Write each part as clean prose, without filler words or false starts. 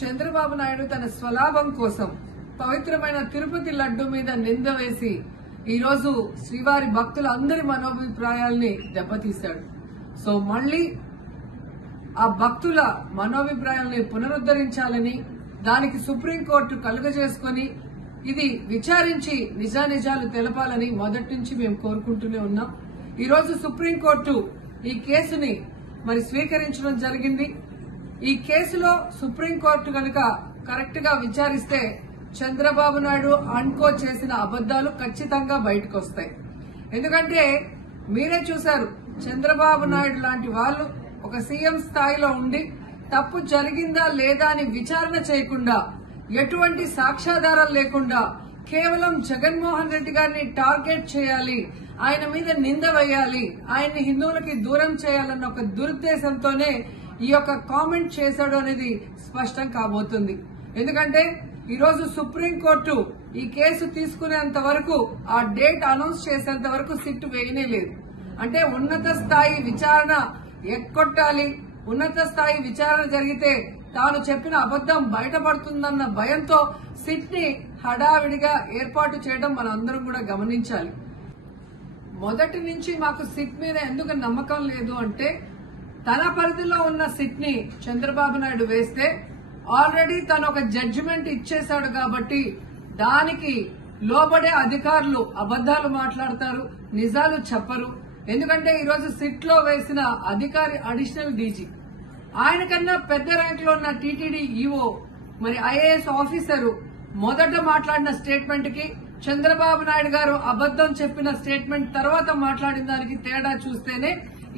చంద్రబాబు నాయుడు తన స్వలాభం కోసం పవిత్రమైన తిరుపతి లడ్డు మీద నింద వేసి ఈ రోజు శ్రీవారి భక్తులందరి మనోభిప్రాయాల్ని దెబ్బతీశాడు. సో మళ్లీ ఆ భక్తుల మనోభిప్రాయాల్ని పునరుద్దరించాలని, దానికి సుప్రీంకోర్టు కలుగజేసుకుని ఇది విచారించి నిజానిజాలు తెలపాలని మొదటి నుంచి మేము కోరుకుంటూనే ఉన్నాం. ఈ రోజు సుప్రీంకోర్టు ఈ కేసుని స్వీకరించడం జరిగింది. ఈ కేసులో సుప్రీంకోర్టు కనుక కరెక్ట్ గా విచారిస్తే చంద్రబాబు నాయుడు అన్కో చేసిన అబద్దాలు ఖచ్చితంగా బయటకు వస్తాయి. ఎందుకంటే మీరే చూశారు, చంద్రబాబు నాయుడు లాంటి వాళ్ళు ఒక సీఎం స్థాయిలో ఉండి తప్పు జరిగిందా లేదా అని విచారణ చేయకుండా, ఎటువంటి సాక్ష్యాధారాలు లేకుండా కేవలం జగన్మోహన్ రెడ్డి గారిని టార్గెట్ చేయాలి, ఆయన మీద నింద వేయాలి, ఆయన్ని హిందువులకి దూరం చేయాలన్న ఒక దురుద్దేశంతోనే ఈ యొక్క కామెంట్ చేశాడు అనేది స్పష్టం కాబోతుంది. ఎందుకంటే ఈ రోజు సుప్రీంకోర్టు ఈ కేసు తీసుకునేంత వరకు, ఆ డేట్ అనౌన్స్ చేసేంత వరకు సిట్ వేయనే లేదు. అంటే ఉన్నత స్థాయి విచారణ ఎక్కొట్టాలి, ఉన్నత స్థాయి విచారణ జరిగితే తాను చెప్పిన అబద్దం బయటపడుతుందన్న భయంతో సిట్ ని హడావిడిగా ఏర్పాటు చేయడం మనందరం కూడా గమనించాలి. మొదటి నుంచి మాకు సిట్ మీద ఎందుకు నమ్మకం లేదు అంటే, తన పరిధిలో ఉన్న సిట్ ని చంద్రబాబు నాయుడు వేస్తే ఆల్రెడీ తను ఒక జడ్జిమెంట్ ఇచ్చేశాడు కాబట్టి దానికి లోబడే అధికారులు అబద్దాలు మాట్లాడతారు, నిజాలు చెప్పరు. ఎందుకంటే ఈరోజు సిట్ లో వేసిన అధికారి అడిషనల్ డీజీ, ఆయన కన్నా పెద్ద ర్యాంక్ లో ఉన్న టీటీడీ ఈఓ, ఐఏఎస్ ఆఫీసరు మొదట మాట్లాడిన స్టేట్మెంట్ కి చంద్రబాబు నాయుడు గారు అబద్దం చెప్పిన స్టేట్మెంట్ తర్వాత మాట్లాడిన దానికి తేడా చూస్తేనే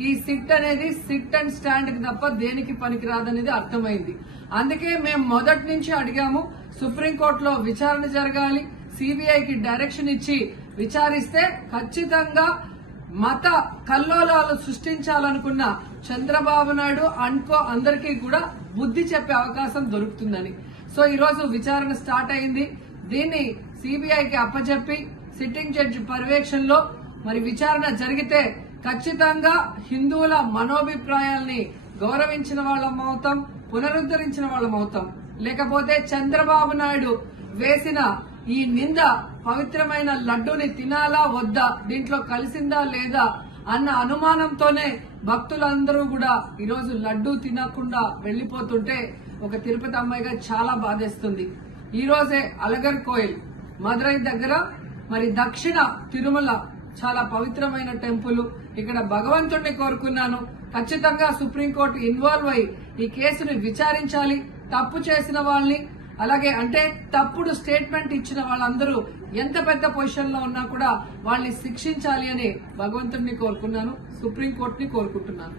ఈ సిట్ అనేది సిట్ అండ్ స్టాండ్ కి తప్ప దేనికి పనికిరాదనేది అర్థమైంది. అందుకే మేము మొదటి నుంచి అడిగాము, సుప్రీంకోర్టులో విచారణ జరగాలి, సిబిఐకి డైరెక్షన్ ఇచ్చి విచారిస్తే ఖచ్చితంగా మత కల్లోలాలు సృష్టించాలనుకున్న చంద్రబాబు నాయుడు అన్కో అందరికీ కూడా బుద్ధి చెప్పే అవకాశం దొరుకుతుందని. సో ఈ రోజు విచారణ స్టార్ట్ అయింది. దీన్ని సిబిఐకి అప్పచెప్పి సిట్టింగ్ జడ్జి పర్యవేక్షణలో విచారణ జరిగితే ఖచ్చితంగా హిందువుల మనోభిప్రాయాల్ని గౌరవించిన వాళ్ళమవుతాం, పునరుద్దరించిన వాళ్ళమవుతాం. లేకపోతే చంద్రబాబు నాయుడు వేసిన ఈ నింద పవిత్రమైన లడ్డూని తినాలా వద్దా, దీంట్లో కలిసిందా లేదా అన్న అనుమానంతోనే భక్తులందరూ కూడా ఈరోజు లడ్డూ తినకుండా వెళ్లిపోతుంటే ఒక తిరుపతి అమ్మాయిగా చాలా బాధేస్తుంది. ఈ రోజే అలగర్ కోయిల్ మదురై దగ్గర దక్షిణ తిరుమల చాలా పవిత్రమైన టెంపుల్. ఇక్కడ భగవంతుడిని కోరుకున్నాను, ఖచ్చితంగా సుప్రీంకోర్టు ఇన్వాల్వ్ అయి ఈ కేసుని విచారించాలి. తప్పు చేసిన వాళ్ళని, అలాగే అంటే తప్పుడు స్టేట్మెంట్ ఇచ్చిన వాళ్ళందరూ ఎంత పెద్ద పొజిషన్ లో ఉన్నా కూడా వాళ్ళని శిక్షించాలి అని భగవంతుడిని కోరుకున్నాను, సుప్రీంకోర్టుని కోరుకుంటున్నాను.